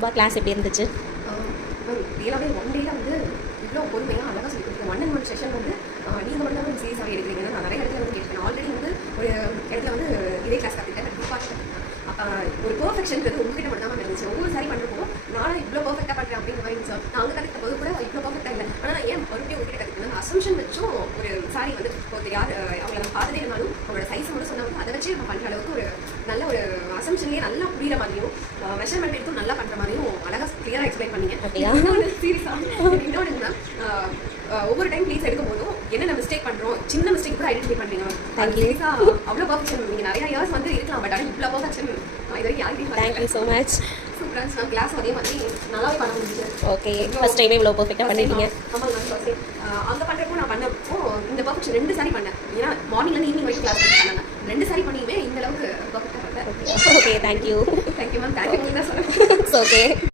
Subha class எப்படி இருந்துச்சு? ரியலாகவே one டேல வந்து இவ்வளோ பொறுமையாக அழகாக சொல்லி கொடுத்துருக்கேன். 1 and 1 செஷன் வந்து நீங்கள் மட்டும் தான் சீரியஸாக எடுக்கிறீங்கன்னு நான் நிறைய இடத்துல வந்து கேட்பேன். ஆல்ரெடி வந்து ஒரு இடத்துல வந்து இதே கிளாஸ் கற்றுக்கிட்டேன், கற்றுக்கிட்டேன். ஒரு பர்ஃபெக்ஷன்றது உங்ககிட்ட மட்டும் தான் இருந்துச்சு. ஒவ்வொரு சாரி பண்ணுறப்போ நான் இவ்வளோ பர்ஃபெக்டாக பண்ணுறேன் அப்படிங்கிற மாதிரி இருந்துச்சு. நான் அங்கே கற்றுக்கிட்ட போது கூட இவ்வளோ பர்ஃபெக்டாக இல்லை. ஆனால் நான் ஏன் மறுபடியும் உங்ககிட்ட கற்றுக்கணும், அசம்ஷன் வச்சும் ஒரு சாரி வந்து இப்போ யார் அவங்களை நம்ம பார்த்ததே இருந்தாலும் அவங்களோட சைஸ் மட்டும் சொன்னாலும் அதை வச்சு நம்ம பண்ணுற அளவுக்கு ஒரு நல்ல ஒரு அசம்ஷன்லேயே நல்லா புரியுற மாதிரியும் மெஷர்மெண்ட் எடுத்தும் நல்லா பண்ணுற மாதிரியும் அழகாக கிளியராக எக்ஸ்பிளைன் பண்ணீங்க. இன்னொன்று சீரியஸாக இன்னொன்று என்னன்னா ஒவ்வொரு டைம் ப்ளீஸ் எடுக்கும் போதும் என்னென்ன மிஸ்டேக் பண்ணுறோம், சின்ன மிஸ்டேக் கூட ஐடென்டிஃபை பண்ணுறீங்க. சீரியஸாக அவ்வளோ பர்ஃபெக்ஷன் நீங்கள் நிறைய இயர்ஸ் வந்து இருக்கலாம், பட் ஆனால் இவ்வளோ பர்ஃபெக்ஷன் இது வரைக்கும் யாருக்கும். Thank you so much. சூப்பராக நான் கிளாஸ் அதே மாதிரி நல்லாவே பண்ண முடிஞ்சு. ஓகே, ஃபர்ஸ்ட் டைமே இவ்வளோ பர்ஃபெக்டாக பண்ணிட்டீங்க. ஆமாம், நான் ஃபர்ஸ்ட் அங்கே பண்ணுறப்போ நான் பண்ணப்போ இந்த பர்ஃபெக்ஷன் 2 சாரி பண்ணேன். ஏன்னா மார்னிங்லேருந்து ஈவினிங் வரைக்கும் கிளாஸ் பண்ணாங்க. 2 சாரி பண்ணியுமே இந்த அளவுக்கு பர்ஃபெக்டாக பண்ணேன். Okay, thank you. Thank you ma'am. Thank you தான் சொல்லுங்கள். ஓகே.